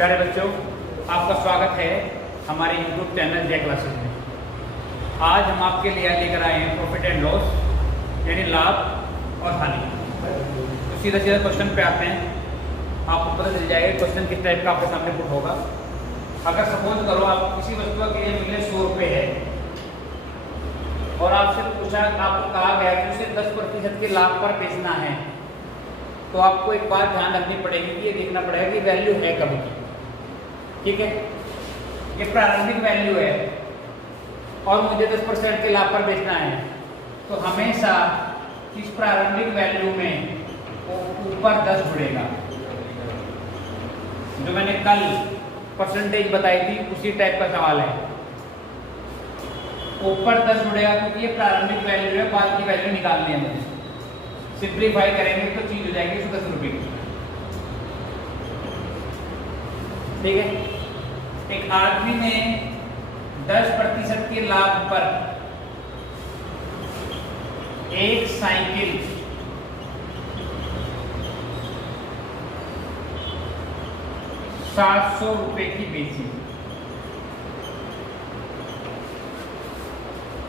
प्यारे बच्चों, आपका स्वागत है हमारे YouTube चैनल जय क्लासेस में। आज हम आपके लिए लेकर आए हैं प्रॉफिट एंड लॉस यानी लाभ और हानि। तो सीधा सीधा क्वेश्चन पे आते हैं। आपको पता चल जाएगा क्वेश्चन किस टाइप का आपके सामने पुट होगा। अगर सपोज करो आप किसी वस्तु का कीमत मूल्य 100 रुपये है और आपसे पूछा, आपको कहा गया कि उसे 10% के लाभ पर बेचना है, तो आपको एक बात ध्यान रखनी पड़ेगी कि ये देखना पड़ेगा कि वैल्यू है कब की। ठीक है, ये प्रारंभिक वैल्यू है और मुझे 10% के लाभ पर बेचना है, तो हमेशा इस प्रारंभिक वैल्यू में ऊपर 10 जुड़ेगा। जो मैंने कल परसेंटेज बताई थी उसी टाइप का सवाल है। ऊपर 10 जुड़ेगा क्योंकि ये प्रारंभिक वैल्यू है, बाद की वैल्यू निकालनी है मुझे। सिंप्लीफाई करेंगे तो चीज हो जाएगी 10 रुपये की। ठीक है, एक आदमी ने 10% के लाभ पर एक साइकिल ₹700 की बेची।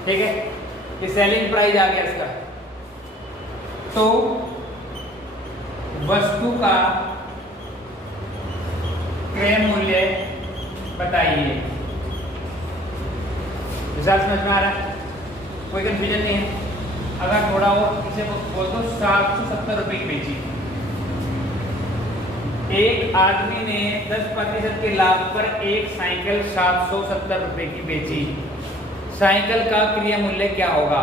ठीक है, ये सेलिंग प्राइस आ गया इसका। तो वस्तु का क्रय मूल्य बताइए। रिजल्ट समझ में आ रहा है? कोई कंफ्यूजन नहीं है? अगर थोड़ा और इसे बोल दो, 770 रुपये की बेची। एक आदमी ने 10% के लाभ पर एक साइकिल 770 रुपये की बेची। साइकिल का क्रय मूल्य क्या होगा?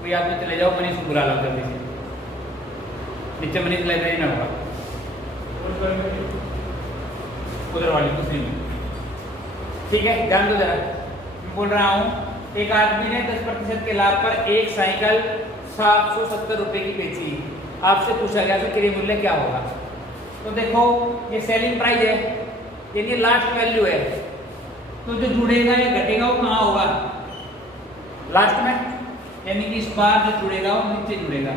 कोई आदमी चले जाओ, मनीष को बुला लो जल्दी से। नीचे मनीष लाइब्रेरी में होगा, उधर वाली दूसरी में। ठीक है, ध्यान दो जरा, मैं बोल रहा हूँ। एक आदमी ने 10% के लाभ पर एक साइकिल 770 रुपये की बेची। आपसे पूछा गया तो क्रय मूल्य क्या होगा? तो देखो, ये सेलिंग प्राइस है, यानी लास्ट वैल्यू है। तो जो जुड़ेगा या घटेगा वो कहाँ होगा? लास्ट में, यानी कि इस बार जो जुड़ेगा वो नीचे जुड़ेगा,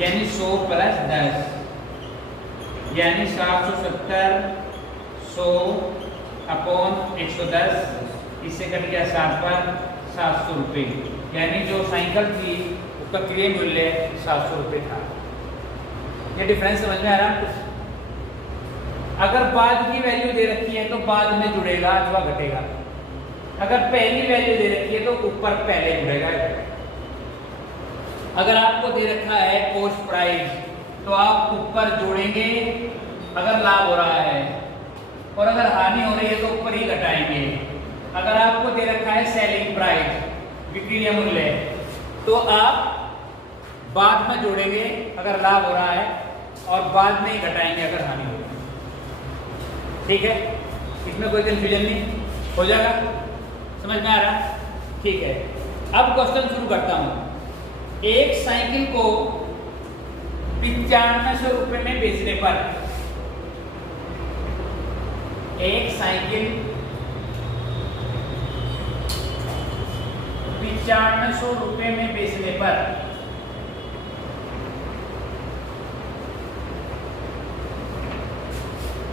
यानी 100 + 10, यानी 770 100 / 110। इससे कट गया 7 पर 700 रुपये, यानी जो साइकिल थी उसका क्रय मूल्य 700 रुपये था। ये डिफरेंस समझ में आ रहा है? अगर बाद की वैल्यू दे रखी है तो बाद में जुड़ेगा अथवा घटेगा। अगर पहली वैल्यू दे रखी है तो ऊपर पहले जुड़ेगा। अगर आपको दे रखा है कॉस्ट प्राइस, तो आप ऊपर जोड़ेंगे अगर लाभ हो रहा है, और अगर हानि हो रही है तो ऊपर ही घटाएंगे। अगर आपको दे रखा है सेलिंग प्राइस, विक्रय मूल्य, तो आप बाद में जोड़ेंगे अगर लाभ हो रहा है, और बाद में ही घटाएंगे अगर हानि हो रही है। ठीक है, इसमें कोई कंफ्यूजन नहीं हो जाएगा? समझ में आ रहा है? ठीक है, अब क्वेश्चन शुरू करता हूं। एक साइकिल को 9500 रुपये में बेचने पर, एक साइकिल 9500 रुपये में बेचने पर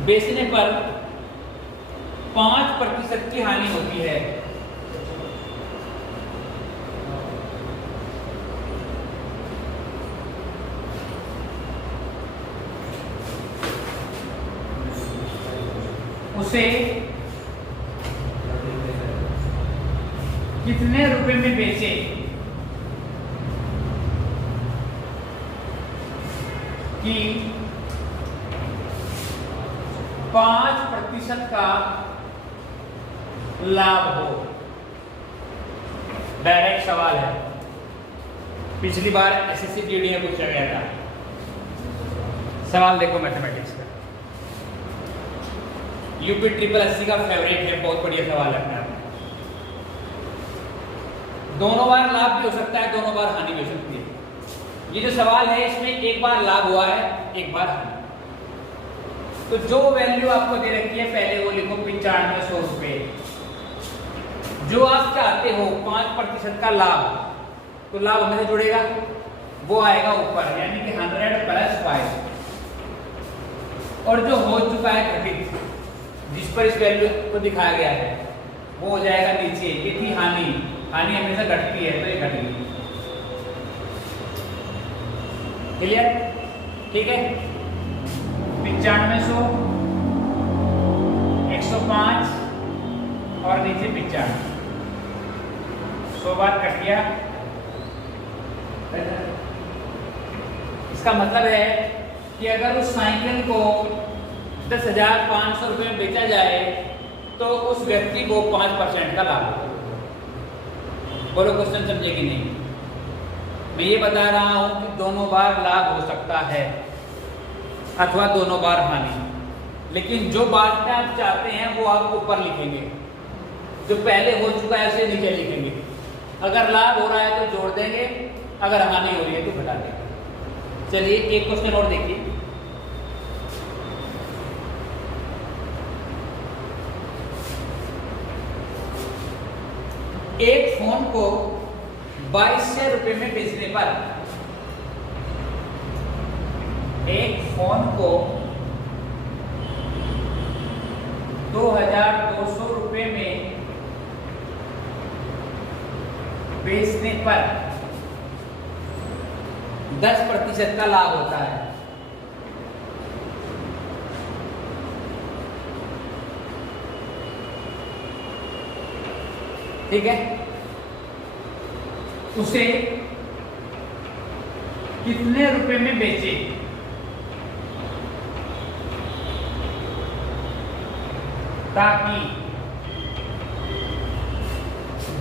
बेचने पर 5% की हानि होती है। उसे कितने रुपए में बेचे? कि 5% का लाभ हो। डायरेक्ट सवाल है, पिछली बार एसएससी जीडी में पूछा गया था। सवाल देखो मैथमेटिक्स का, यूपी SSSC का फेवरेट है, बहुत बढ़िया सवाल है अपने आप में। दोनों बार लाभ भी हो सकता है, दोनों बार हानि भी हो सकती है। ये जो सवाल है इसमें एक बार लाभ हुआ है, एक बार हानि। तो जो वैल्यू आपको दे रखी है पहले वो लिखो 9500 रुपये। जो आप चाहते हो 5% का लाभ, तो लाभ हमें से जुड़ेगा, वो आएगा ऊपर, यानी कि 100 + 5। और जो हो चुका है घटित, जिस पर इस वैल्यू को दिखाया गया है वो हो जाएगा नीचे। ये थी हानि, हानि हमेशा घटती है तो ये घट गई। क्लियर? ठीक है। 9500, 105 और नीचे 95, 100 बार कट गया। इसका मतलब है कि अगर उस साइकिल को 10,500 रुपये में बेचा जाए तो उस व्यक्ति को 5% का लाभ होगा। बोलो क्वेश्चन समझे कि नहीं? मैं ये बता रहा हूं कि दोनों बार लाभ हो सकता है अथवा दोनों बार हानि, लेकिन जो बात में आप चाहते हैं वो आप ऊपर लिखेंगे, जो पहले हो चुका है उसे नीचे लिखेंगे। अगर लाभ हो रहा है तो जोड़ देंगे, अगर हानि हो रही है तो घटा देंगे। चलिए एक क्वेश्चन और देखिए। एक फोन को 2200 रुपये में बेचने पर, एक फोन को 2200 रुपये में बेचने पर 10% का लाभ होता है। ठीक है, उसे कितने रुपए में बेचे ताकि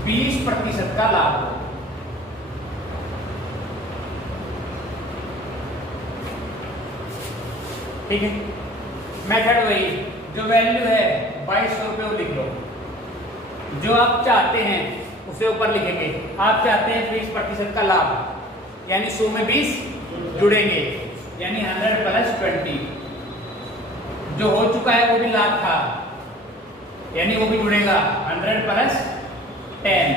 20% का लाभ हो? ठीक है, मेथड वही, जो वैल्यू है 2200 रुपये वो लिख लो, जो आप चाहते हैं उसे ऊपर लिखेंगे। आप चाहते हैं 20% का लाभ, यानी 100 में 20 जुड़ेंगे, यानी 100 + 20। जो हो चुका है वो भी लाभ था, यानी वो भी जुड़ेगा 100 + 10,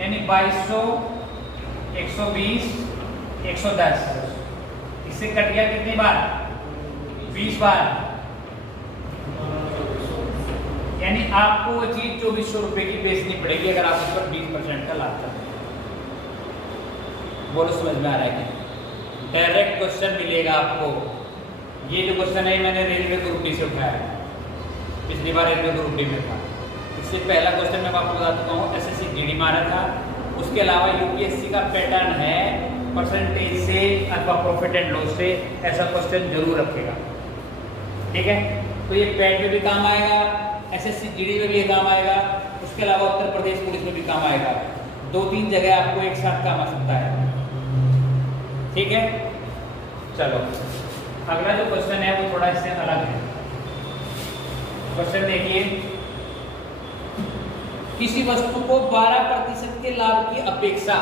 यानी 2200, 120, 110। इससे कट गया कितनी बार? 20 बार। यानी आपको वो चीज 2400 रुपए की बेचनी पड़ेगी अगर आप उस पर 20% का लाभ चाहते हैं। बोलो समझ में आ रहा है कि डायरेक्ट क्वेश्चन मिलेगा आपको। ये जो क्वेश्चन है मैंने रेलवे ग्रुप डी से उठाया, पिछली बार रेलवे ग्रुप डी में था। इससे पहला क्वेश्चन मैं आपको बता चुका हूँ, SSC GD मारा था। उसके अलावा UPSC का पैटर्न है परसेंटेज से अथवा प्रॉफिट एंड लॉस से ऐसा क्वेश्चन जरूर रखेगा। ठीक है, तो ये पैट में भी काम आएगा, SSC GD में भी काम आएगा, उसके अलावा उत्तर प्रदेश पुलिस में भी काम आएगा। 2-3 जगह आपको एक साथ काम आ सकता है। ठीक है, चलो अगला जो क्वेश्चन है वो थोड़ा इससे अलग है। क्वेश्चन देखिए, किसी वस्तु को 12% के लाभ की अपेक्षा,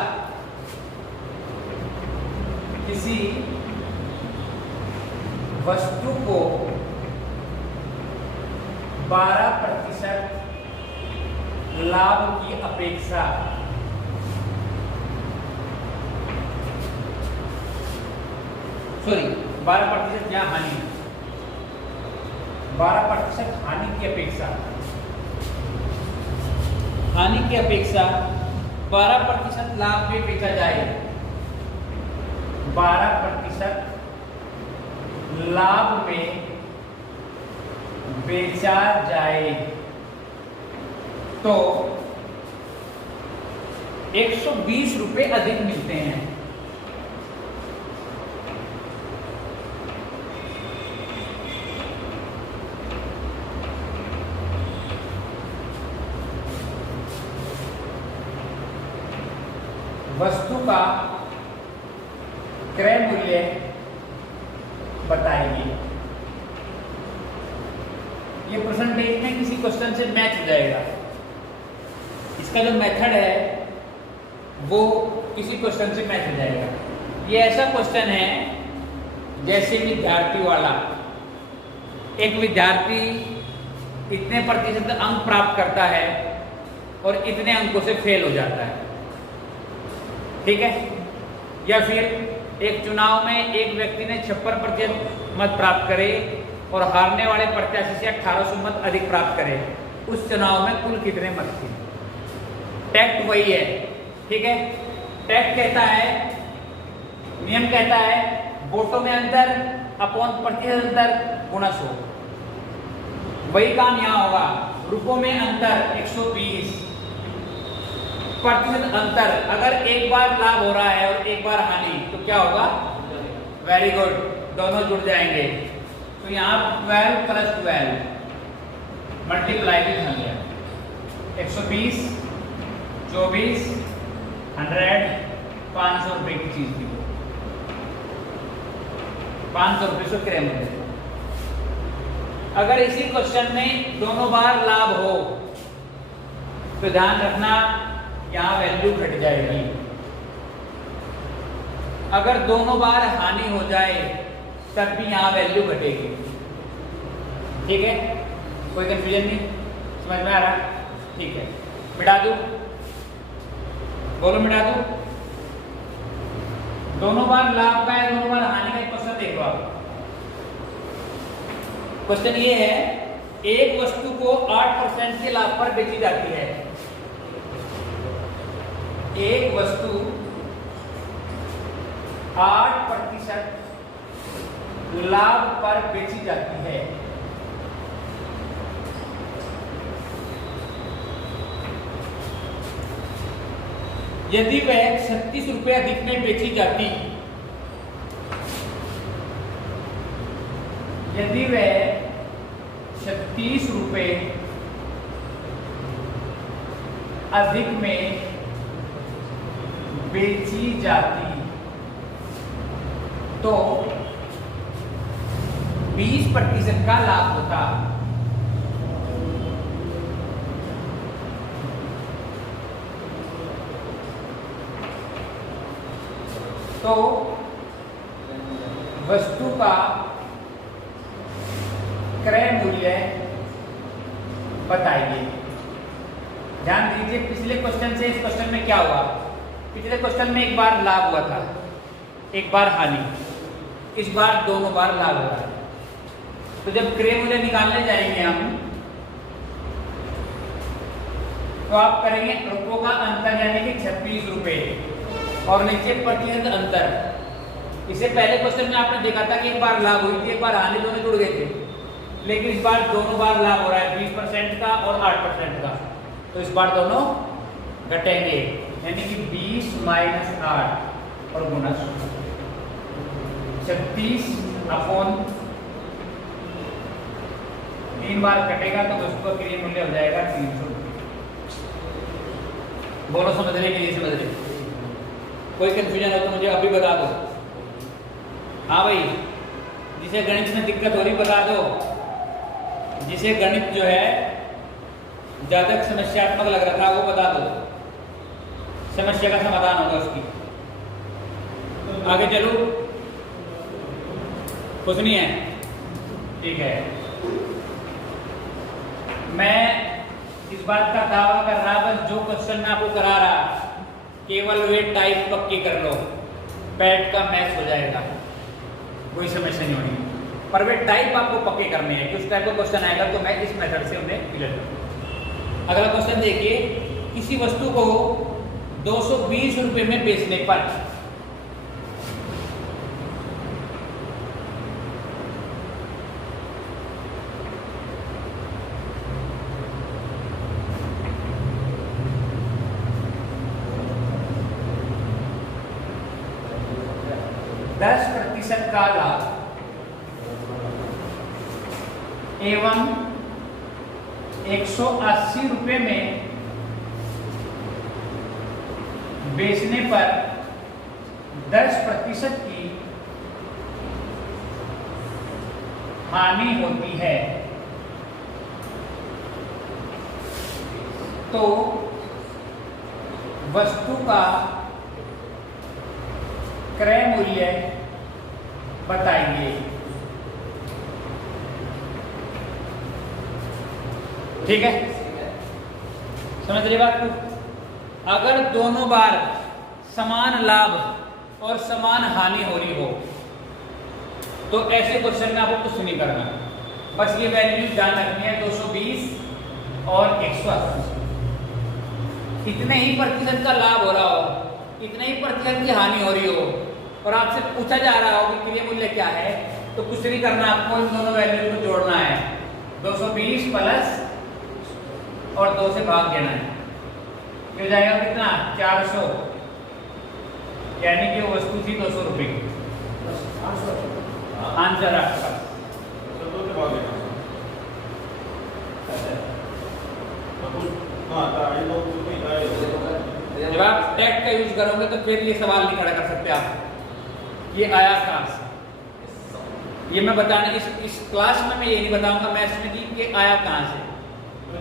किसी वस्तु को 12% लाभ की अपेक्षा सॉरी 12% या हानि, 12% हानि की अपेक्षा, हानि की अपेक्षा 12% लाभ में बेचा जाए, 12% लाभ में बेचा जाए तो 120 रुपए अधिक मिलते हैं। वस्तु का क्रय मूल्य बताइए। ये परसेंटेज में किसी क्वेश्चन से मैच हो जाएगा। इसका जो मेथड है वो किसी क्वेश्चन से मैच हो जाएगा। ये ऐसा क्वेश्चन है जैसे विद्यार्थी वाला, एक विद्यार्थी इतने प्रतिशत अंक प्राप्त करता है और इतने अंकों से फेल हो जाता है। ठीक है, या फिर एक चुनाव में एक व्यक्ति ने 56% मत प्राप्त करे और हारने वाले प्रत्याशी से 1800 मत अधिक प्राप्त करे, उस चुनाव में कुल कितने मत थे। टैक्ट वही है, ठीक है। टैक्ट कहता है, नियम कहता है वोटों में अंतर अपॉन प्रतिशत अंतर गुणा 100। वही काम यहाँ होगा, रुपयों में अंतर 120, प्रतिशत अंतर, अगर एक बार लाभ हो रहा है और एक बार हानि तो क्या होगा, वेरी गुड, दोनों जुड़ जाएंगे। तो यहाँ 12 प्लस 12 मल्टीप्लाई भी 100, 120, 24, 100, 500 रुपए की चीज थी, 500 रुपये से क्रय मूल्य। अगर इसी क्वेश्चन में दोनों बार लाभ हो तो ध्यान रखना यहां वैल्यू घट जाएगी। अगर दोनों बार हानि हो जाए तब भी यहां वैल्यू घटेगी, ठीक है। कोई कंफ्यूजन नहीं, समझ में आ रहा, ठीक है। मिटा दूं, बोलो मिटा दूं। दोनों बार लाभ का है, दोनों बार हानि का। एक क्वेश्चन देख लो आप। क्वेश्चन ये है, एक वस्तु को 8% के लाभ पर बेची जाती है। एक वस्तु 8% लाभ पर बेची जाती है। यदि वह 36 रुपए अधिक में बेची जाती, यदि वह 36 रुपए अधिक में बेची जाती तो 20% का लाभ होता। तो वस्तु का क्रय मूल्य बताइए। ध्यान दीजिए, पिछले क्वेश्चन से इस क्वेश्चन में क्या हुआ। पिछले क्वेश्चन में एक बार लाभ हुआ था, एक बार हानि, इस बार दोनों बार लाभ हो रहा है। तो जब क्रय मूल्य निकालने जाएंगे हम, तो आप करेंगे रुपयों का अंतर यानी कि 36 रुपए और नीचे प्रतिशत अंतर। इससे पहले क्वेश्चन में आपने देखा था कि एक बार लाभ हुई थी, एक बार हानि, दोनों जुड़ गए थे। लेकिन इस बार दोनों बार लाभ हो रहा है, 20% का और 8% का। तो इस बार दोनों घटेंगे, यानी कि 20 माइनस 8 और गुणा 36 अपॉन 3 बार कटेगा तो उसका क्रय मूल्य हो जाएगा 300 रुपये। बोलो समझ रहे कि नहीं समझ रहे? कोई कंफ्यूजन हो तो मुझे अभी बता दो। हाँ भाई, जिसे गणित में दिक्कत हो रही बता दो। जिसे गणित जो है ज्यादा समस्यात्मक लग रहा था वो बता दो, समस्या का समाधान होगा उसकी। आगे चलो, कुछ नहीं है, ठीक है। मैं इस बात का दावा कर रहा, बस जो क्वेश्चन मैं आपको करा रहा केवल वे टाइप पक्की कर लो, पैट का मैच हो जाएगा, कोई समस्या नहीं होनी। पर वे टाइप आपको पक्के करने हैं कि उस टाइप का क्वेश्चन आएगा तो मैं इस मेथड से उन्हें क्लियर करूँ। अगला क्वेश्चन देखिए, किसी वस्तु को 220 रुपए में बेचने पर का लाभ एवं 180 रुपए में बेचने पर 10% की हानि होती है, तो वस्तु का क्रय मूल्य बताइए। ठीक है, समझ रही बात को? अगर दोनों बार समान लाभ और समान हानि हो रही हो तो ऐसे क्वेश्चन में आपको कुछ नहीं करना। बस ये वैल्यू ध्यान रखनी है, 220 और 180। इतने ही प्रतिशत का लाभ हो रहा हो, इतने ही प्रतिशत की हानि हो रही हो, और आपसे पूछा जा रहा हो कि क्रय मूल्य क्या है, तो कुछ नहीं करना, आपको इन दोनों वैल्यू को जोड़ना है। 220 प्लस और 2 से भाग देना है, हो जाएगा कितना 400, यानी कि वो वस्तु थी 200 रुपए की। आंसर आपका जब आप टैग का यूज करोगे तो फिर ये सवाल नहीं खड़ा कर सकते आप, ये आया कहां से। ये मैं बताने इस क्लास में मैं ये नहीं बताऊंगा मैथ्स में कि आया कहां से,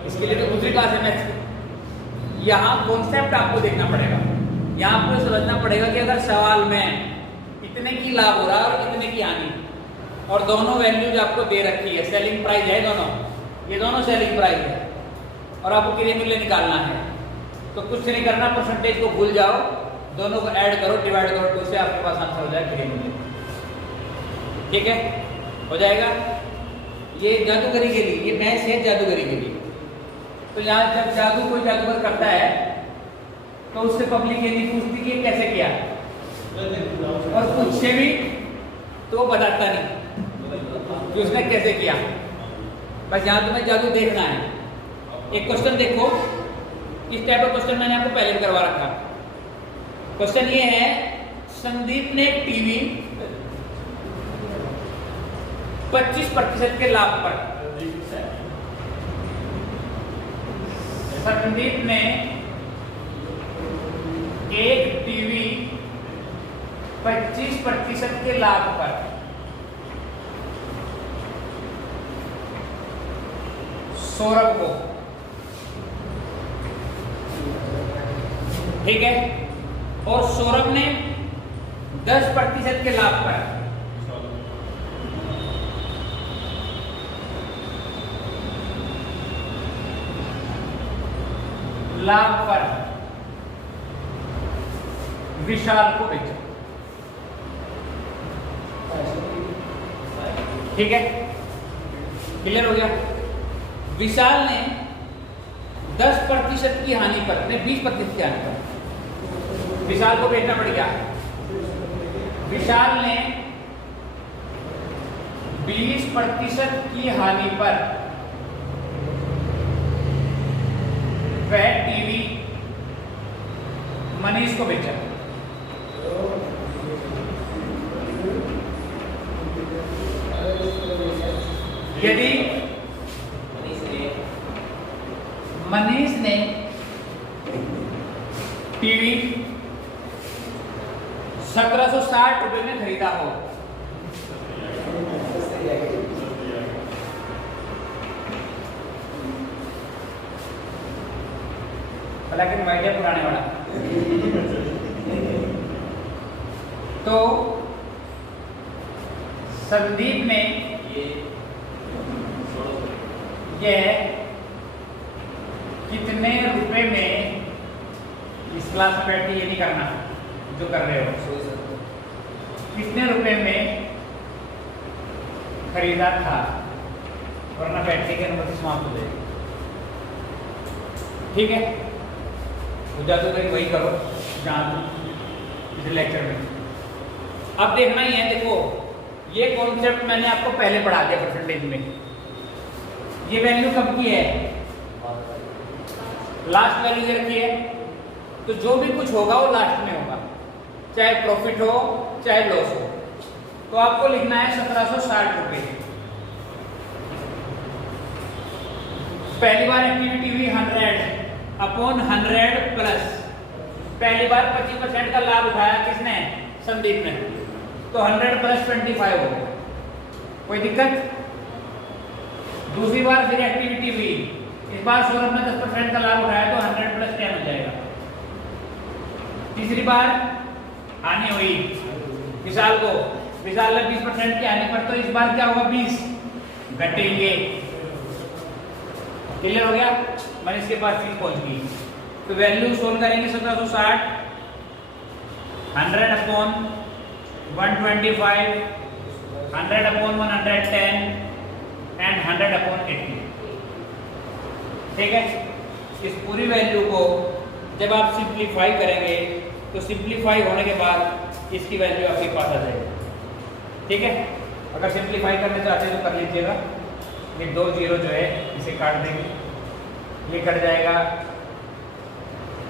इसके लिए तो दूसरी क्लास है मैथ्स। यहाँ कॉन्सेप्ट आपको देखना पड़ेगा, यहाँ आपको समझना पड़ेगा कि अगर सवाल में इतने की लाभ हो रहा है और इतने की हानि, और दोनों वैल्यूज आपको दे रखी है, सेलिंग प्राइस है दोनों, ये दोनों सेलिंग प्राइस है, और आपको क्रय मूल्य निकालना है, तो कुछ नहीं करना, परसेंटेज को भूल जाओ, दोनों को ऐड करो, डिवाइड करो 2 से, आपके पास आंसर हो जाएगा क्रय मूल्य। ठीक है, हो जाएगा। ये जादूगरी के लिए, ये मैथ्स है जादूगरी के लिए। तो यहाँ जब कोई जादूगर करता है तो उससे पब्लिक ये नहीं पूछती कि कैसे किया, और पूछे भी तो वो बताता नहीं कि उसने कैसे किया। बस यहाँ तुम्हें जादू देखना है। एक क्वेश्चन देखो, इस टाइप का क्वेश्चन मैंने आपको पहले भी करवा रखा। क्वेश्चन ये है, संदीप ने एक टीवी 25% के लाभ पर, संदीप ने एक टीवी 25% के लाभ पर सौरभ को, ठीक है, और सौरभ ने 10% के लाभ पर विशाल को बेचा। ठीक है, क्लियर हो गया। विशाल ने 10% की हानि पर, नहीं 20% की हानि पर विशाल को बेचना पड़ेगा। विशाल ने 20% की हानि पर वह टीवी मनीष को बेचा। यदि मनीष ने टीवी 1760 रुपए में खरीदा हो, ब्लैक एंड व्हाइट है पुराने वाला, तो संदीप ने यह कितने रुपए में, इस क्लास में बैठ के ये नहीं करना जो कर रहे हो, कितने रुपए में खरीदा था, वरना बैठने के अनुमति समाप्त हो जाएगी। ठीक है, तो जादू कहीं वही करो जहाँ इस लेक्चर में। अब देखना ही है, देखो ये कॉन्सेप्ट मैंने आपको पहले पढ़ा दिया परसेंटेज में। ये वैल्यू कब की है, लास्ट वैल्यू दे रखी है, तो जो भी कुछ होगा वो लास्ट में होगा, चाहे प्रॉफिट हो चाहे लॉस हो। तो आपको लिखना है 1760 रुपए। पहली बार एक्टिविटी हुई 100/100 प्लस, पहली बार 25% का लाभ उठाया किसने, संदीप ने, तो 100 + 25 हो गया, कोई दिक्कत। दूसरी बार फिर एक्टिविटी हुई, इस बार सौरभ ने 10% का लाभ उठाया तो 100 + 10 हो जाएगा। तीसरी बार हानि हुई विशाल को, विशाल ने 20% की हानि पर, तो इस बार क्या होगा, 20 घटेंगे। क्लियर हो गया, मनीष के पास 30 पहुंच गई। तो वैल्यू सोल्व करेंगे 1760 100/125 100/110 एंड 100/80। ठीक है, इस पूरी वैल्यू को जब आप सिंप्लीफाई करेंगे तो सिंप्लीफाई होने के बाद इसकी वैल्यू आपके पास आ जाएगी। ठीक है, अगर सिंप्लीफाई करना चाहते हैं तो कर लीजिएगा। ये 2 0 जो है इसे काट देंगे, ये कट जाएगा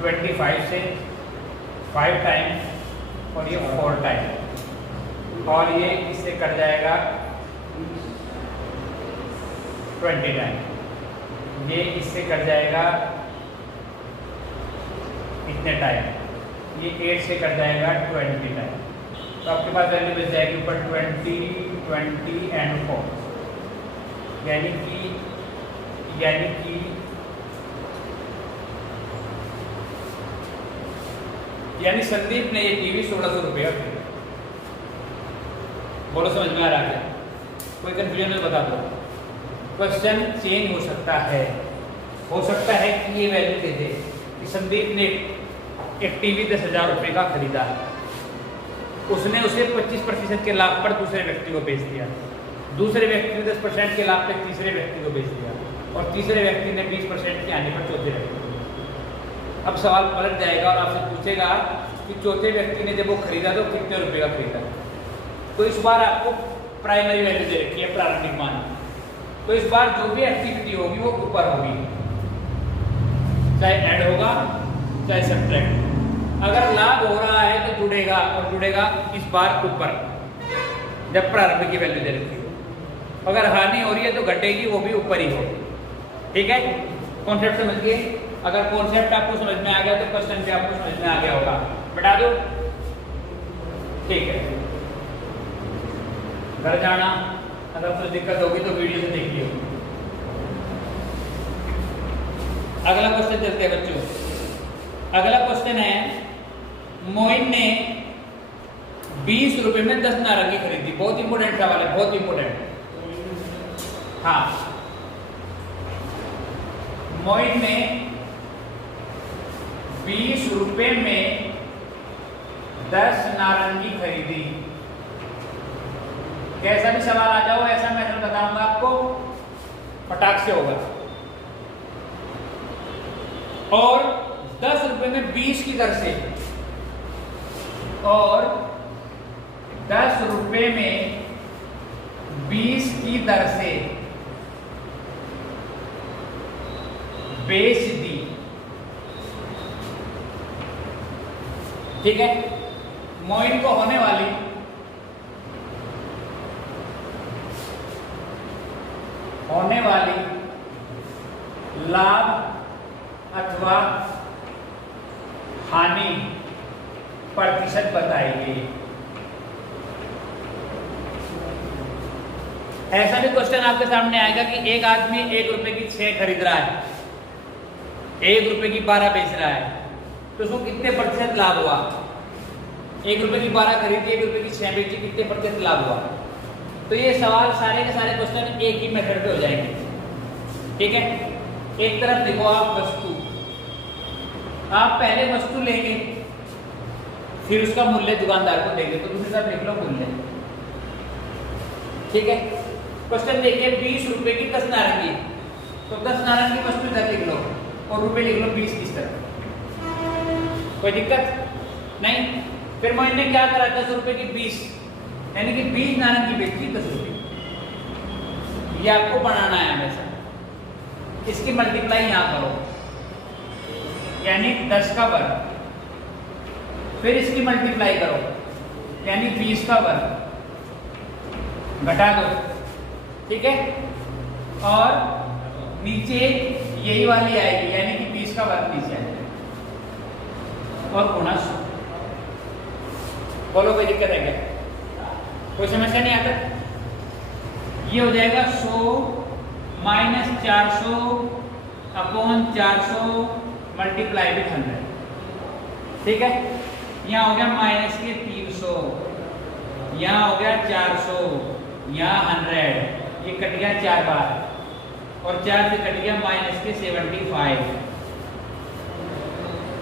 25 से 5 टाइम और ये 4 टाइम, और ये इससे कट जाएगा 20 टाइम, ये इससे कट जाएगा इतने टाइम, ये 8 से कट जाएगा 20 टाइम। तो आपके पास वैल्यू बच जाएगी ऊपर 20, 20 एंड 4, यानी संदीप ने ये टीवी 1600 रुपये का। बोलो समझ में आ रहा है? कोई कंफ्यूजन में बता दो। क्वेश्चन चेंज हो सकता है कि ये वैल्यू दे दे कि संदीप ने एक टीवी 10,000 रुपये का खरीदा, उसने उसे 25% के लाभ पर दूसरे व्यक्ति को बेच दिया, दूसरे व्यक्ति ने 10% के लाभ पर तीसरे व्यक्ति को बेच दिया, और तीसरे व्यक्ति ने 20% के आने पर चौथे व्यक्ति को। अब सवाल पलट जाएगा और आपसे पूछेगा कि चौथे व्यक्ति ने जब वो खरीदा तो कितने रुपए का खरीदा। तो इस बार आपको प्राइमरी वैल्यू दे रखी है, प्रारंभिक मान। तो इस बार जो भी एक्टिविटी होगी वो ऊपर होगी, चाहे ऐड होगा चाहे सब्ट्रैक्ट। अगर लाभ हो रहा है तो जुड़ेगा, और जुड़ेगा इस बार ऊपर जब प्रारंभिक की वैल्यू दे रखी हो। अगर हानि हो रही है तो घटेगी, वो भी ऊपर ही हो। ठीक है, कॉन्सेप्ट समझ गए? अगर कॉन्सेप्ट आपको समझ में आ गया तो क्वेश्चन भी आपको समझ में आ गया होगा। बता दो, ठीक है। घर जाना, अगर कुछ दिक्कत होगी तो वीडियो से देख लियो। अगला क्वेश्चन चलते हैं बच्चों। अगला क्वेश्चन है, मोइन ने 20 रुपए में 10 नारंगी खरीदी। बहुत इंपोर्टेंट सवाल है, बहुत इंपोर्टेंट। हाँ, मोइन ने 20 रुपए में 10 नारंगी खरीदी। कैसा भी सवाल आ जाओ, ऐसा मैं बताऊंगा आपको, फटाक से होगा। और 10 रुपए में 20 की दर से, और 10 रुपए में 20 की दर से बेच दी। ठीक है, मोइन को होने वाली लाभ अथवा हानि प्रतिशत बताइए। ऐसा भी क्वेश्चन आपके सामने आएगा कि एक आदमी 1 रुपए की 6 खरीद रहा है, 1 रुपए की 12 बेच रहा है, तो उसको कितने प्रतिशत लाभ हुआ? 1 रुपए की 12 खरीदी, 1 रुपए की 6 बेची, कितने प्रतिशत लाभ हुआ? तो ये सवाल सारे के सारे क्वेश्चन एक ही मेथड पे हो जाएंगे। ठीक है, एक तरफ देखो आप वस्तु, आप पहले वस्तु लेंगे फिर उसका मूल्य दुकानदार को देंगे, तो दूसरी तरफ लिख लो मूल्य। ठीक है, क्वेश्चन देखिए 20 रुपए की 10 नारंगी, तो 10 नारंगी वस्तु इधर लिख लो और रुपए लिख लो 20 इस तरफ। कोई दिक्कत नहीं। फिर मैंने क्या करा, 10 रुपए की 20, यानी कि 20 नारंगी बेची 10 रुपए। ये आपको बनाना है हमेशा। इसकी मल्टीप्लाई यहाँ करो, यानी 10 का वर्ग, फिर इसकी मल्टीप्लाई करो, यानी 20 का वर्ग, घटा दो। ठीक है, और नीचे यही वाली आएगी, यानी कि 20 का वर्ग नीचे आएगा, और गुणा 100। बोलो कोई दिक्कत है क्या? कोई समस्या नहीं आता? ये हो जाएगा 100 माइनस 400 अपॉन 400 मल्टीप्लाई विथ 100। ठीक है, यहाँ हो गया माइनस के 300, यहाँ हो गया 400, यहाँ 100, ये कट गया 4 बार, और 4 से कट गया माइनस के 75।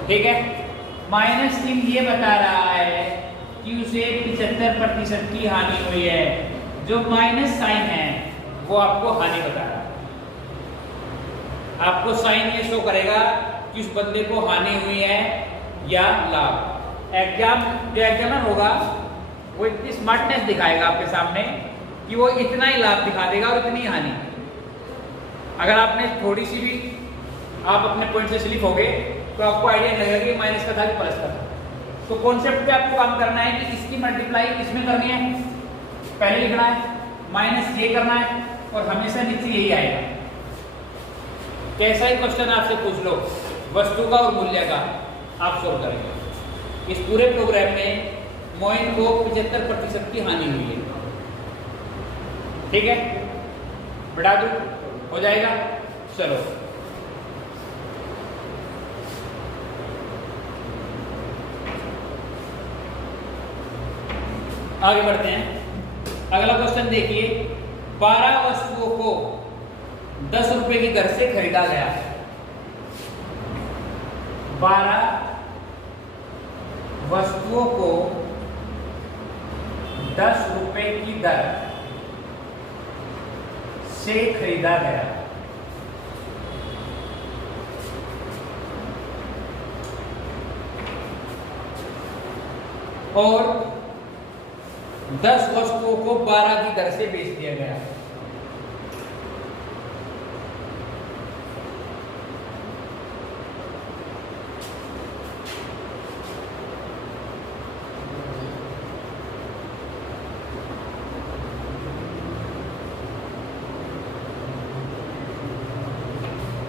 ठीक है, -3 ये बता रहा है कि उसे 75% की हानि हुई है। जो माइनस साइन है वो आपको हानि बता रहा है। आपको साइन ये शो करेगा कि उस बंदे को हानि हुई है या लाभ। जो एग्जामिनर होगा वो इतनी स्मार्टनेस दिखाएगा आपके सामने कि वो इतना ही लाभ दिखा देगा और इतनी हानि। अगर आपने थोड़ी सी भी आप अपने पॉइंट से स्लिप हो गए तो आपको आइडिया नहीं लगेगा कि माइनस का था कि प्लस का था। तो कॉन्सेप्ट पे आपको काम करना है कि इसकी मल्टीप्लाई इसमें करनी है, पहले लिखना है, माइनस ये करना है और हमेशा नीचे यही आएगा। कैसा ही क्वेश्चन आपसे पूछ लो, वस्तु का और मूल्य का, आप सोल्व करेंगे। इस पूरे प्रोग्राम में मोइन को 75% की हानि हुई है। ठीक है, बढ़ा दूं, हो जाएगा। चलो आगे बढ़ते हैं। अगला क्वेश्चन देखिए, 12 वस्तुओं को 10 रुपए की दर से खरीदा गया। 12 वस्तुओं को 10 रुपए की दर से खरीदा गया। और 10 वस्तुओं को 12 की दर से बेच दिया गया।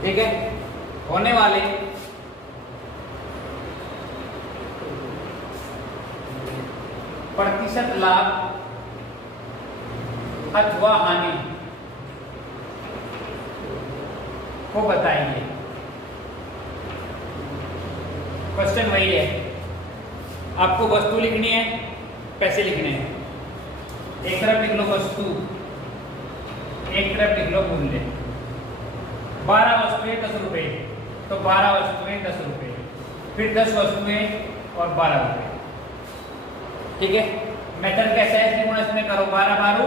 ठीक है, होने वाले प्रतिशत लाभ अथवा हानि को बताइए। क्वेश्चन वही है, आपको वस्तु लिखनी है, पैसे लिखने हैं। एक तरफ लिख लो वस्तु, एक तरफ लिख लो मूल्य। 12 वस्तुएं 10 रुपए, तो 12 वस्तुएं 10 रुपए, फिर 10 वस्तुएं और 12 रुपए। ठीक है, मेथड कैसा है, इसकी गुणा इसमें करो 12 बारू।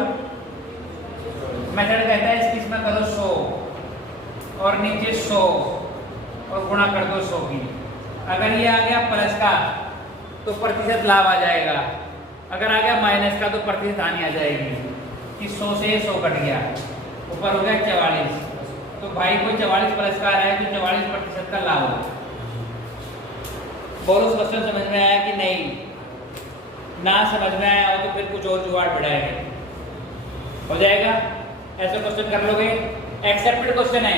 मेथड कहता है इसकी इसमें करो 100 और नीचे 100 और गुणा कर दो 100 की। अगर ये आ गया प्लस का तो प्रतिशत लाभ आ जाएगा, अगर आ गया माइनस का तो प्रतिशत हानि आ जाएगी। कि 100 से 100 कट गया, ऊपर हो गया 44, तो भाई को 44 प्लस का आ रहा है तो 44% का लाभ होगा। बोलो क्वेश्चन समझ में आया कि नहीं? ना समझ में आया हो तो फिर कुछ और जुगाड़ बढ़ाएंगे, हो जाएगा। ऐसे क्वेश्चन कर लोगे, एक्सेप्टेड क्वेश्चन है,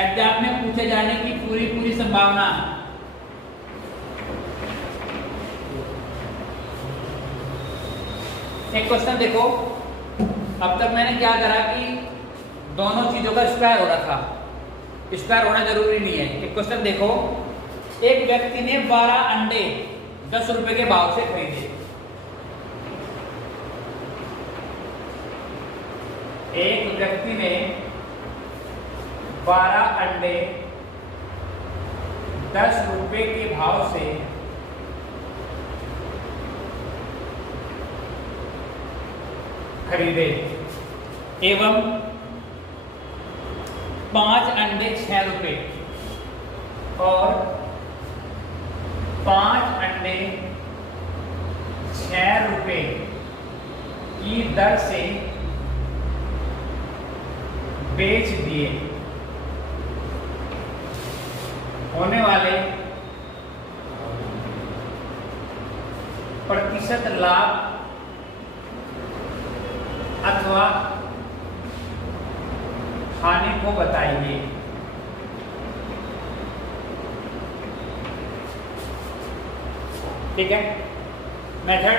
एग्जाम में पूछे जाने की पूरी संभावना। एक क्वेश्चन देखो, अब तक मैंने क्या करा कि दोनों चीजों का स्क्वायर हो रहा था, स्क्वायर होना जरूरी नहीं है। एक क्वेश्चन देखो, एक व्यक्ति ने 12 अंडे 10 रुपए के भाव से खरीदे। एक व्यक्ति ने 12 अंडे 10 रुपए के भाव से खरीदे एवं 5 अंडे 6 रुपए और 5 अंडे 6 रुपए की दर से बेच दिए। होने वाले प्रतिशत लाभ अथवा हानि को बताइए। ठीक है, मेथड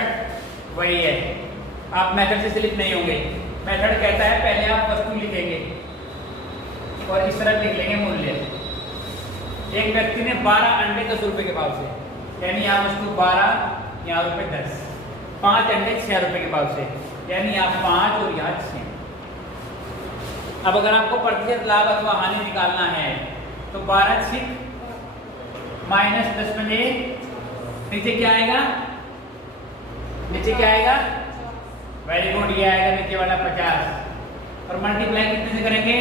वही है, आप मेथड से स्लिप नहीं होंगे। मेथड कहता है पहले आप वस्तु लिखेंगे और इस तरह लिख लेंगे मूल्य। एक व्यक्ति ने 12 अंडे 10 रुपए के भाव से, यानी यहाँ वस्तु 12, यहाँ रुपए 10, 5 अंडे 6 रुपए के भाव से, यानी यहाँ 5 और यहाँ 6। अब अगर आपको प्रतिशत लाभ अथवा हानि निकालना है तो 12 छिक माइनस 10 में नीचे क्या आएगा, नीचे क्या आएगा, वेरी गुड, ये आएगा नीचे वाला 50 और मल्टीप्लाई कितने से करेंगे,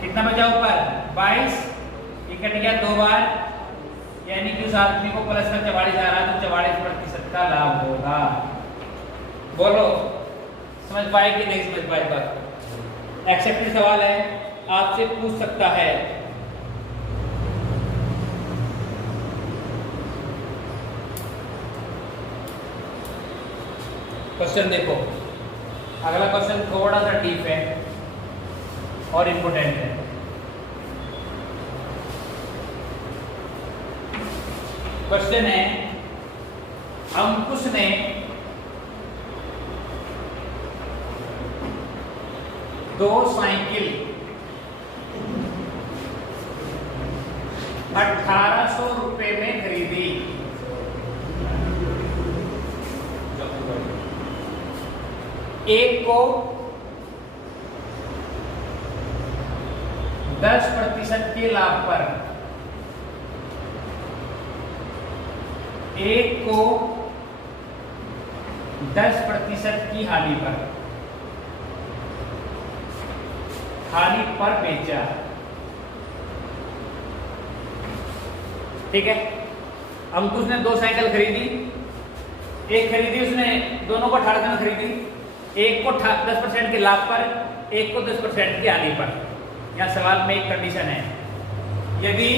कितना बचा ऊपर 22, ये कट गया 2 बार, यानी कि उस आदमी को प्लस का 44 आ रहा, तो 44% का लाभ होगा। बोलो समझ पाए कि नहीं समझ पाए? बात एक्सेप्टेड सवाल है, आपसे पूछ सकता है। क्वेश्चन देखो, अगला क्वेश्चन थोड़ा सा डीप है और इम्पोर्टेंट है। क्वेश्चन है, अंकुश ने दो साइकिल 1800 रुपए में खरीदी। एक को 10% के लाभ पर, एक को 10% की हानि पर बेचा। ठीक है, अंकुश ने 2 साइकिल खरीदी, एक खरीदी उसने, दोनों को 18 में खरीदी, एक को 10% के लाभ पर, एक को 10% की हानि पर। यहां सवाल में एक कंडीशन है, यदि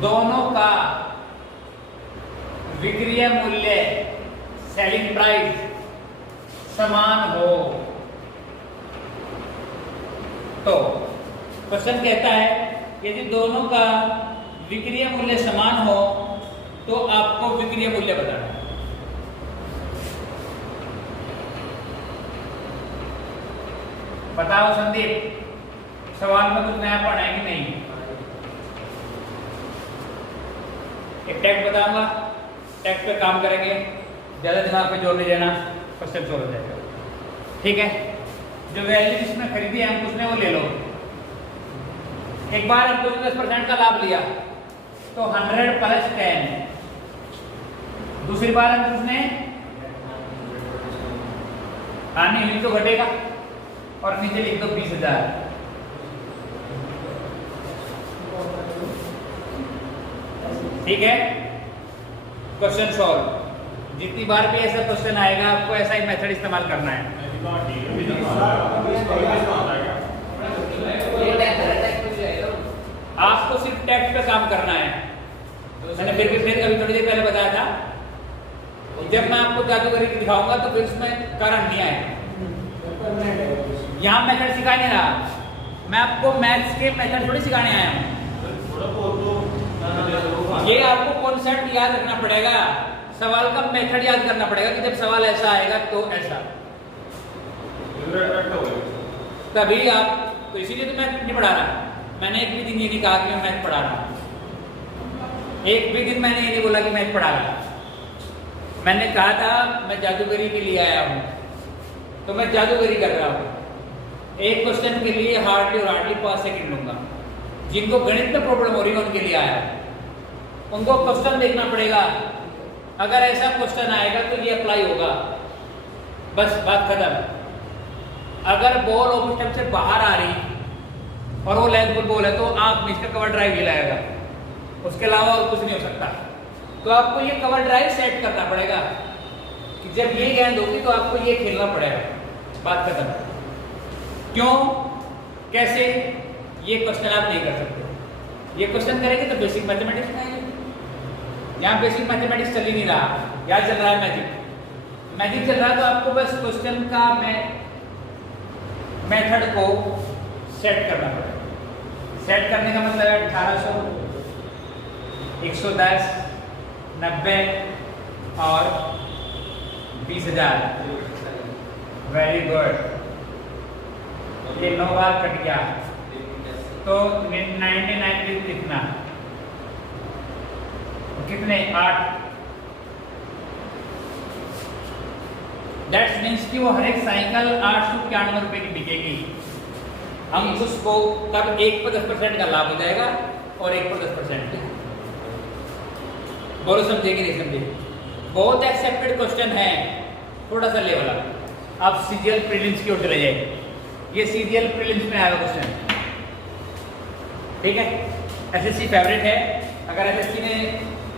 दोनों का विक्रय मूल्य सेलिंग प्राइस समान हो, तो क्वेश्चन कहता है यदि दोनों का विक्रय मूल्य समान हो तो आपको विक्रय मूल्य बताना है। बताओ संदीप, सवाल में कुछ नया पढ़ा है कि नहीं? एक टेक्स्ट बताऊंगा, टेक्स्ट पे काम करेंगे, ज्यादा दिमाग पे जोर नहीं देना, क्वेश्चन सोल्व हो जाएगा। ठीक है, जो वैल्यू जिसने खरीदी है अंकुश ने वो ले लो। एक बार अंकुश ने 10% का लाभ लिया तो 100 + 10, दूसरी बार अंकुश ने हानि हुई तो घटेगा, और नीचे लिख दो 20,000। ठीक है, क्वेश्चन सॉल्व। जितनी बार भी ऐसा क्वेश्चन आएगा आपको ऐसा ही मेथड इस्तेमाल करना है। आपको सिर्फ टेक्स्ट पे काम करना है। मैंने फिर अभी थोड़ी देर पहले बताया था, जब मैं आपको जादूगरी दिखाऊंगा तो फिर उसमें कारण नहीं आएगा। यहाँ मेथड सिखा नहीं रहा, मैं आपको मैथ्स के मेथड थोड़ी सिखाने आया हूँ। ये आपको कॉन्सेप्ट याद रखना पड़ेगा, सवाल का मेथड याद करना पड़ेगा कि जब सवाल ऐसा आएगा तो ऐसा, तभी आप, तो इसीलिए तो मैथ नहीं पढ़ा रहा। मैंने एक भी दिन ये नहीं कहा कि मैं मैथ पढ़ा रहा हूँ, एक भी दिन मैंने ये नहीं बोला कि मैथ पढ़ा रहा। मैंने कहा था मैं जादूगरी के लिए आया हूँ, तो मैं जादूगरी कर रहा हूँ। एक क्वेश्चन के लिए हार्डली और हार्डली 5 सेकंड लूंगा। जिनको गणित में प्रॉब्लम हो रही है उनके लिए आया, उनको क्वेश्चन देखना पड़ेगा, अगर ऐसा क्वेश्चन आएगा तो ये अप्लाई होगा, बस बात खत्म। अगर बॉल ऑफ स्टंप से बाहर आ रही और वो लेग बॉल है तो आप में इसका कवर ड्राइव हिलाएगा, उसके अलावा और कुछ नहीं हो सकता। तो आपको ये कवर ड्राइव सेट करना पड़ेगा कि जब ये गेंद होगी तो आपको ये खेलना पड़ेगा, बात खत्म। क्यों, कैसे, ये क्वेश्चन आप नहीं कर सकते। ये क्वेश्चन करेंगे तो बेसिक मैथमेटिक्स में आएंगे। यहाँ बेसिक मैथमेटिक्स चल ही नहीं रहा, यहाँ चल रहा है मैजिक चल रहा है। तो आपको बस क्वेश्चन का मेथड को सेट करना पड़ेगा। सेट करने का मतलब है 1800, 110, 90 और 20,000। वेरी गुड, ये 9 बार कट गया तो 99 लिखना, कितने 8। दैट्स मीन्स कि वो हर एक साइकिल 891 रुपए की बिकेगी। हम उसको तब एक पर 10% का लाभ हो जाएगा और एक पर 10%। बोलो समझे कि नहीं समझे? बहुत एक्सेप्टेड क्वेश्चन है, थोड़ा सा लेवल अप। अब सीजीएल प्रीलिम्स की ओर चले जाए। ये सीजीएल प्रीलिम्स में आएगा क्वेश्चन, ठीक है। एसएससी फेवरेट है। अगर एसएससी ने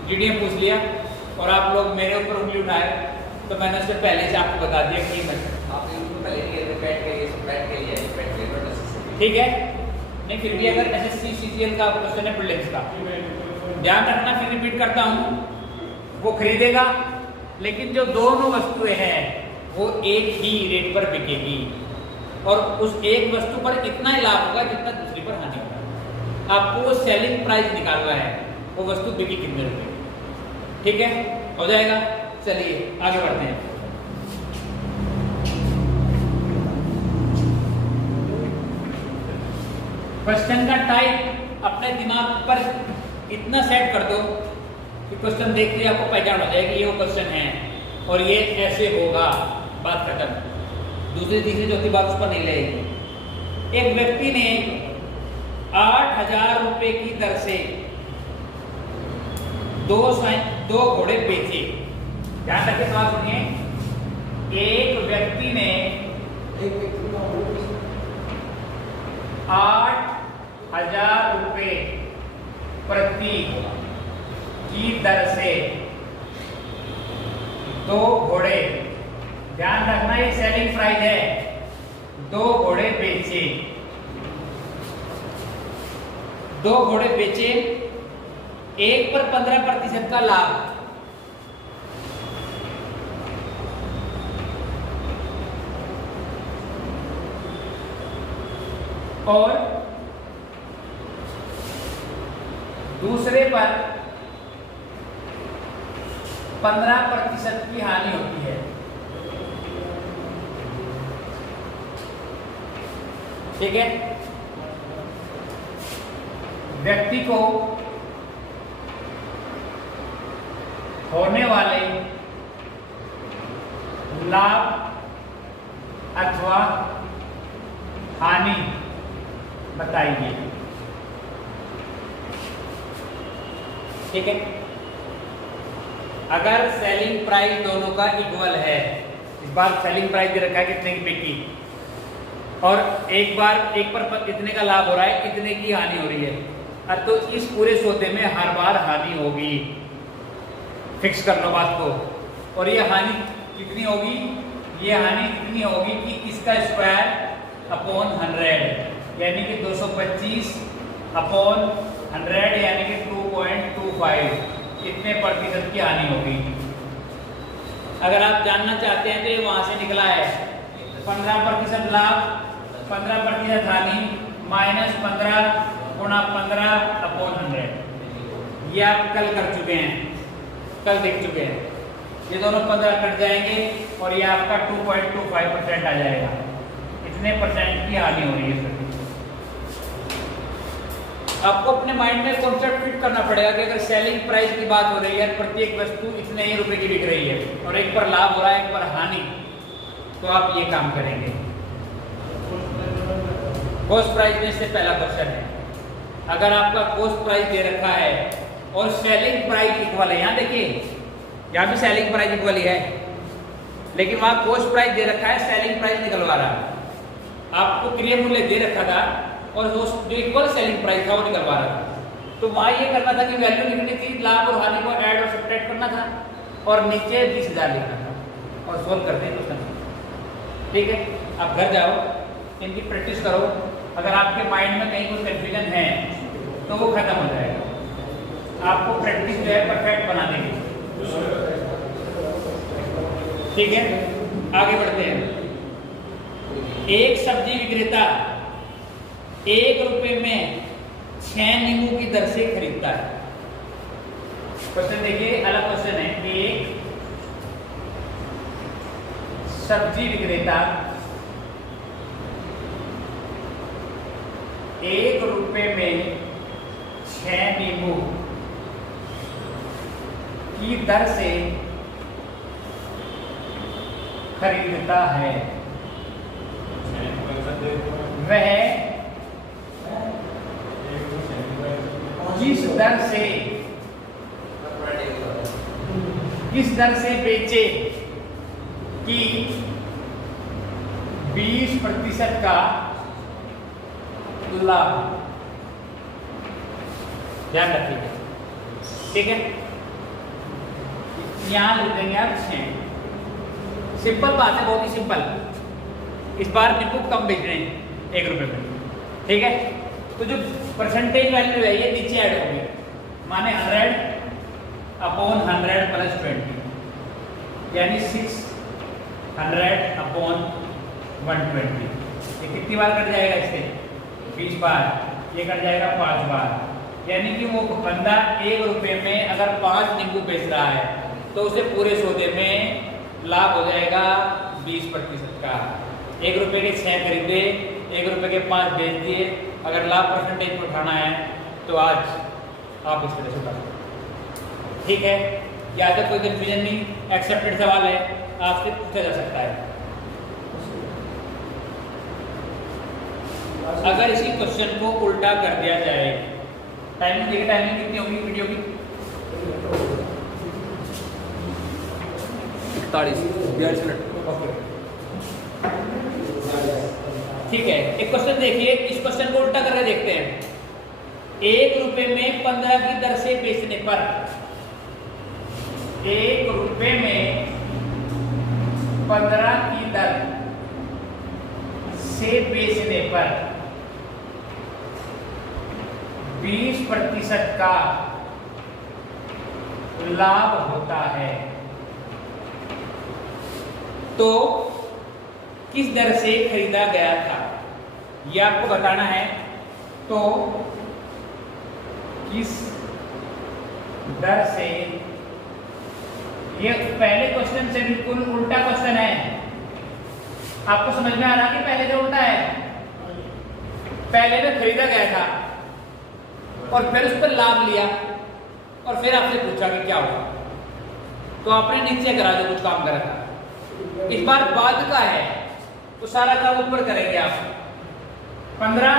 जीडीएम पूछ लिया और आप लोग मेरे ऊपर उंगली उठाए तो मैंने उससे पहले से आपको बता दिया कि आप इनको पहले बैठ के लिए ठीक है। नहीं फिर भी अगर एसएससी सीजीएल का क्वेश्चन है प्रीलिम्स का, ध्यान रखना, फिर रिपीट करता हूँ, वो खरीदेगा लेकिन जो दोनों वस्तुएं हैं वो एक ही रेट पर बिकेगी और उस एक वस्तु पर इतना ही लाभ होगा जितना दूसरी पर हानि होगा। आपको वो सेलिंग प्राइस निकालना है, वो वस्तु बिकी कितने रुपए, ठीक है, हो जाएगा। चलिए आगे बढ़ते हैं। क्वेश्चन का टाइप अपने दिमाग पर इतना सेट कर दो कि क्वेश्चन देख के आपको पहचान हो जाए कि ये वो क्वेश्चन है और ये ऐसे होगा, बात खत्म। दूसरी तीसरी चौथी बात उस पर नहीं लगेगी। एक व्यक्ति ने 8,000 रुपए की दर से दो घोड़े बेचे। ध्यान रखिए, सवाल सुनिए। एक व्यक्ति ने 8,000 रुपए प्रति की दर से 2 घोड़े, ध्यान रखना ये सेलिंग प्राइस है, 2 घोड़े बेचे। 2 घोड़े बेचे, एक पर 15% का लाभ। और दूसरे पर 15% की हानि होती है, ठीक है। व्यक्ति को होने वाले लाभ अथवा हानि बताइए, ठीक है। अगर सेलिंग प्राइस दोनों का इक्वल है, इस बार सेलिंग प्राइस दे रखा है कितने की बिकी और एक बार एक पर इतने का लाभ हो रहा है, इतने की हानि हो रही है, तो इस पूरे सौदे में हर बार हानि होगी। फिक्स कर लो बात को। और ये हानि कितनी होगी? ये हानि कितनी होगी कि इसका स्क्वायर अपॉन 100 यानी कि 225 अपॉन 100 यानी कि 2.25 इतने प्रतिशत की हानि होगी। अगर आप जानना चाहते हैं तो ये वहां से निकला है 15% लाभ 15% हानि माइनस 15 गुणा 15 अपॉन 100। ये आप कल कर चुके हैं, कल देख चुके हैं। ये दोनों 15 कट जाएंगे और ये आपका 2.25% आ जाएगा। इतने परसेंट की हानि हो रही है। आपको अपने माइंड में कॉन्सेप्ट फिट करना पड़ेगा कि अगर सेलिंग प्राइस की बात हो रही है, प्रत्येक वस्तु इतने ही रुपए की बिक रही है और एक पर लाभ हो रहा है एक पर हानि, तो आप ये काम करेंगे। कॉस्ट प्राइस में से पहला क्वेश्चन है, अगर आपका कॉस्ट प्राइस दे रखा है और सेलिंग प्राइस इक्वल है, यहाँ देखिए यहाँ भी सेलिंग प्राइस इक्वल ही है, लेकिन वहां कॉस्ट प्राइस दे रखा है, सेलिंग प्राइस निकलवा रहा है। आपको क्रय मूल्य दे रखा था और जो इक्वल सेलिंग प्राइस था वो निकलवा रहा था। तो वहां ये करना था कि वैल्यू लिखनी थी, लाभ और हानि को ऐड और सब्ट्रैक्ट करना था और नीचे 20,000 लिखना था और सोल्व करते हैं क्वेश्चन। ठीक है, आप घर जाओ, इनकी प्रैक्टिस करो। अगर आपके माइंड में कहीं कोई कंफ्यूजन है तो वो खत्म हो जाएगा। आपको प्रैक्टिस जो है परफेक्ट बना देगी। ठीक है, आगे बढ़ते हैं। एक सब्जी विक्रेता 1 रुपए में 6 नींबू की दर से खरीदता है। क्वेश्चन देखिए, अलग क्वेश्चन है। एक सब्जी विक्रेता 1 रुपए में 6 नींबू की दर से खरीदता है। वह किस दर से बेचे? कि 20% का लाभ, ध्यान रखिएगा, ठीक है। यहां लिख देंगे आप 6। सिंपल बात है, बहुत ही सिंपल। इस बार मेरे को कम बेच रहे हैं 1 रुपए में, ठीक है। तो जो परसेंटेज वैल्यू है ये नीचे ऐड होगी, माने 100/100 + 20, यानी 600/120। ये कितनी बार कट जाएगा इससे? 20 बार। ये कट जाएगा 5 बार। यानी कि वो बंदा 1 रुपए में अगर 5 नींबू बेच रहा है तो उसे पूरे सौदे में लाभ हो जाएगा 20% का। 1 रुपए के 6 खरीदे, 1 रुपए के 5 बेच दिए। अगर लाभ परसेंटेज को उठाना है तो आज आप इस तरह से उठा सकते, ठीक है। यहाँ तक कोई कंफ्यूजन नहीं, एक्सेप्टेड सवाल है, आपसे पूछा जा सकता है। अगर इसी क्वेश्चन को उल्टा कर दिया जाए, टाइमिंग देखिए, टाइमिंग कितनी होगी वीडियो की? 42 मिनट। ठीक है, एक क्वेश्चन देखिए, इस क्वेश्चन को उल्टा करके देखते हैं। 1 रुपए में 15 की दर से बेचने पर, 1 रुपए में 15 की दर से बेचने पर 20% का लाभ होता है, तो किस दर से खरीदा गया था यह आपको बताना है। तो किस दर से, ये पहले क्वेश्चन से बिल्कुल उल्टा क्वेश्चन है। आपको समझ में आ रहा कि पहले जो उल्टा है, पहले में खरीदा गया था और फिर उस पर लाभ लिया और फिर आपसे पूछा कि क्या हुआ, तो आपने नीचे करा जो कुछ काम करा था। इस बार बाद का है तो सारा काम ऊपर करेंगे आप। 15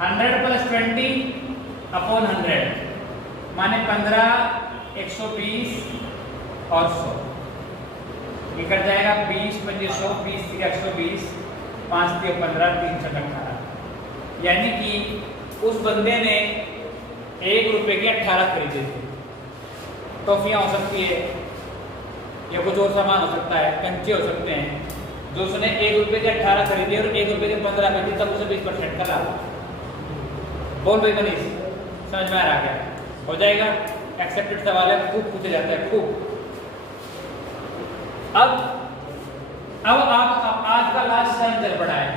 100 + 20/100 माने 15 120 और 100। ये कट जाएगा 20 × 100, 20 × 120, 5 × 15, 318। यानी कि उस बंदे ने 1 रुपए के 18 खरीदे थे। टॉफियाँ हो सकती है या कुछ और सामान हो सकता है, कंचे हो सकते हैं। जो उसने 1 रुपए के 18 खरीदे और 1 रुपए के 15 खरीदे, तब उसे 20% का लाभ। बोल भाई मनीष, समझ में आ रहा क्या? हो जाएगा, एक्सेप्टेड सवाल है, खूब पूछे जाता है, खूब। अब आप आज का लास्ट टाइम चल पड़ा है।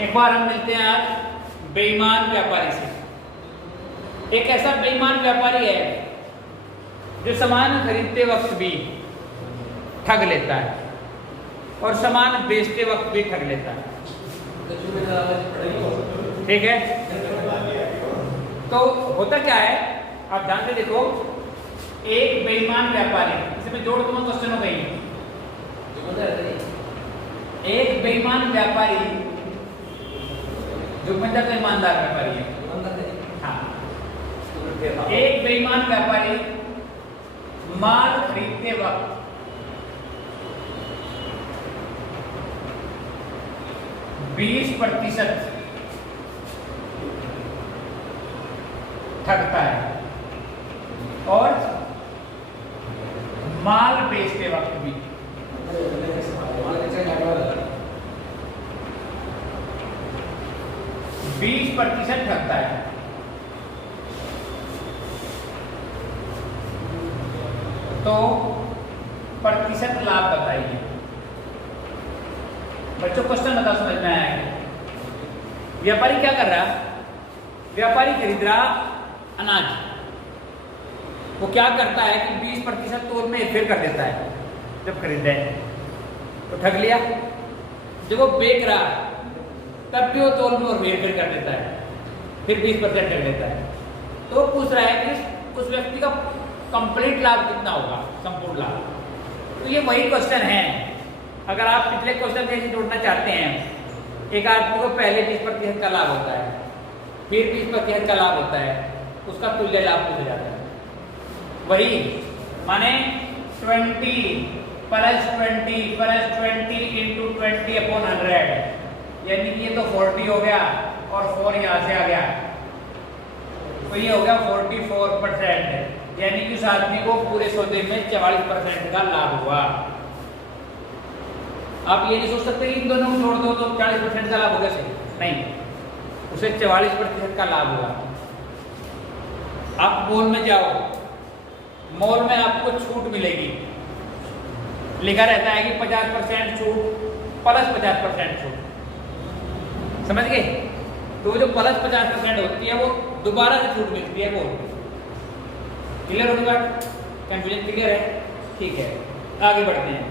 एक बार हम मिलते हैं आज बेईमान व्यापारी से। एक ऐसा बेईमान व्यापारी है जो सामान खरीदते वक्त भी ठग लेता है और सामान बेचते वक्त भी ठग लेता है, ठीक है। तो होता क्या है, आप ध्यान से देखो। एक बेईमान व्यापारी, इसमें जोड़ दूंगा, क्वेश्चन हो गई। एक बेईमान व्यापारी जो मतलब ईमानदार व्यापारी है, हाँ। एक बेईमान व्यापारी माल खरीदते वक्त 20% ठगता है और माल बेचते वक्त भी 20% ठगता है। तो प्रतिशत लाभ बताइए बच्चों। क्वेश्चन बता, समझ में आया? व्यापारी क्या कर रहा? व्यापारी खरीद रहा अनाज। वो क्या करता है कि 20% तोल में हेरफेर कर देता है। जब खरीदे तो ठग लिया, जब वो बेच रहा तब भी वो तोल में और हेरफेर कर देता है, फिर 20% ठग लेता है। तो वो पूछ रहा है कि उस व्यक्ति का कंप्लीट लाभ कितना होगा, संपूर्ण लाभ। तो ये वही क्वेश्चन है। अगर आप पिछले क्वेश्चन से जोड़ना चाहते हैं, एक आदमी को पहले 20% का लाभ होता है, फिर 20% का लाभ होता है, उसका तुल्य लाभ पूछा जाता है। वही माने 20 +20 इंटू 20/100, यानी कि ये तो 40 हो गया और 4 यहाँ से आ गया, तो ये हो गया 44%, यानी कि उस आदमी को पूरे सौदे में 44% का लाभ हुआ। आप ये नहीं सोच सकते कि इन दोनों को जोड़ दो तो 40% का लाभ हो गया, सही नहीं, उसे 44% का लाभ हुआ। आप मॉल में जाओ, मॉल में आपको छूट मिलेगी, लिखा रहता है कि 50% छूट प्लस 50% छूट, समझ गए? तो जो प्लस 50% होती है वो दोबारा से छूट मिलती है, वो क्लियर होगी बात? कंफ्यूजन क्लियर है? ठीक है, आगे बढ़ते हैं।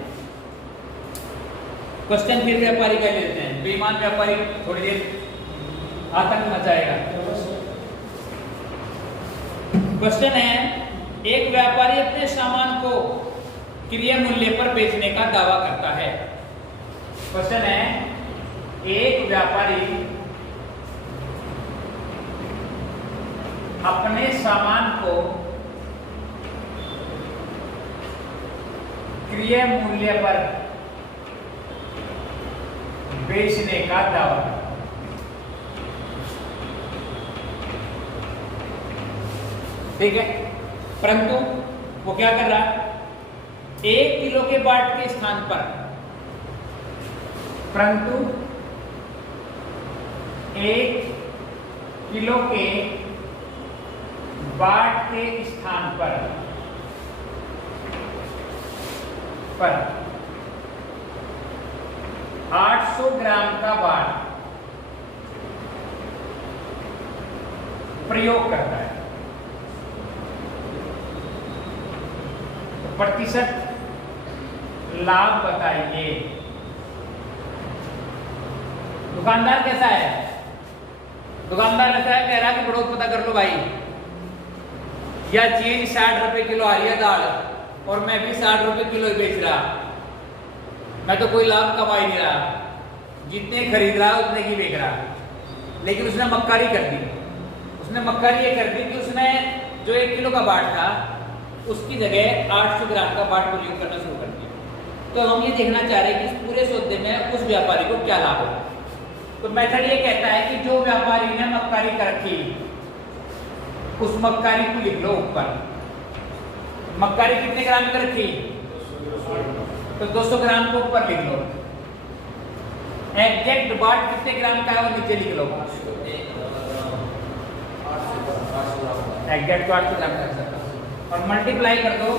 क्वेश्चन फिर व्यापारी का लेते हैं। बेईमान व्यापारी थोड़ी देर आतंक मचाएगा। क्वेश्चन है, एक व्यापारी अपने सामान को क्रय मूल्य पर बेचने का दावा करता है। क्वेश्चन है, एक व्यापारी अपने सामान को क्रय मूल्य पर बेचने का दावा, ठीक है, परंतु वो क्या कर रहा है, 1 किलो के बाट के स्थान पर, परंतु 1 किलो के बाट के स्थान पर 800 ग्राम का बाट प्रयोग करता है, तो प्रतिशत लाभ बताइए। दुकानदार कैसा है? दुकानदार ऐसा है, कह रहा कि बढ़ोत पता कर लो भाई, या चीज 60 रुपए किलो आ रही है दाल, और मैं भी 60 रुपए किलो ही बेच रहा, मैं तो कोई लाभ कमा ही नहीं रहा, जितने खरीद रहा उतने की बेच रहा। लेकिन उसने मक्कारी कर दी, उसने मक्कारी ये कर दी कि उसने जो 1 किलो का बाट था उसकी जगह 800 ग्राम का बाट प्रयोग करना शुरू कर दिया। तो हम ये देखना चाह रहे हैं कि इस पूरे सौदे में उस व्यापारी को क्या लाभ होगा। तो मेथड ये कहता है कि जो व्यापारी ने मक्कारी कर रखी, उस मक्कारी को लिख लो ऊपर। मक्कारी कितने ग्राम की रखी? तो 200 ग्राम को ऊपर लिख लो। एग्जैक्ट बाट कितने ग्राम का है वो नीचे लिख लो। एग्जैक्ट तो 800 ग्राम का, और मल्टीप्लाई कर दो,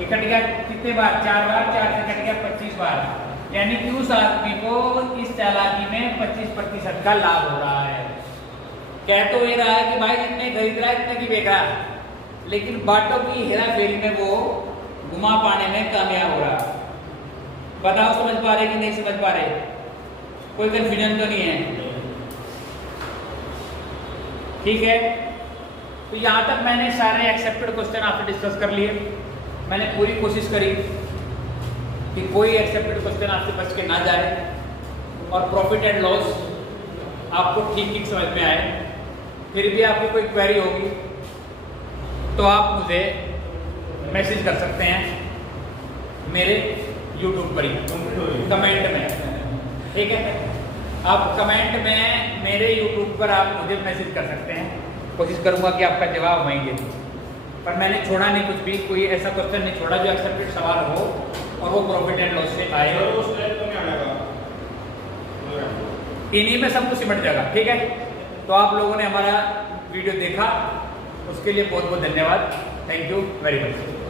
ये कट गया कितने बार? 4 बार, 4 से कट गया 25 बार, यानी कि उस आदमी को इस चालाकी में 25% का लाभ हो रहा है। कह तो ये रहा है कि भाई जितने खरीद रहा है इतने की बेच रहा, लेकिन बाटों की हेरा फेरी में वो घुमा पाने में कामयाब हो रहा। बताओ समझ पा रहे कि नहीं समझ पा रहे? कोई कंफ्यूजन तो नहीं है? ठीक है, तो यहां तक मैंने सारे एक्सेप्टेड क्वेश्चन आपसे डिस्कस कर लिए। मैंने पूरी कोशिश करी कि कोई एक्सेप्टेड क्वेश्चन आपसे बच के ना जाए और प्रॉफिट एंड लॉस आपको ठीक ठीक समझ में आए। फिर भी आपकी कोई क्वेरी होगी तो आप मुझे मैसेज कर सकते हैं मेरे YouTube पर ही, कमेंट में, ठीक है? आप कमेंट में मेरे YouTube पर आप मुझे मैसेज कर सकते हैं, कोशिश करूंगा कि आपका जवाब वहीं दे दूं। पर मैंने छोड़ा नहीं कुछ भी, कोई ऐसा क्वेश्चन नहीं छोड़ा जो एक्सेप्टेड सवाल हो और वो प्रॉफिट एंड लॉस से आए। इन्हीं में सब कुछ सिमट जाएगा, ठीक है? तो आप लोगों ने हमारा वीडियो देखा, उसके लिए बहुत बहुत धन्यवाद। Thank you very much.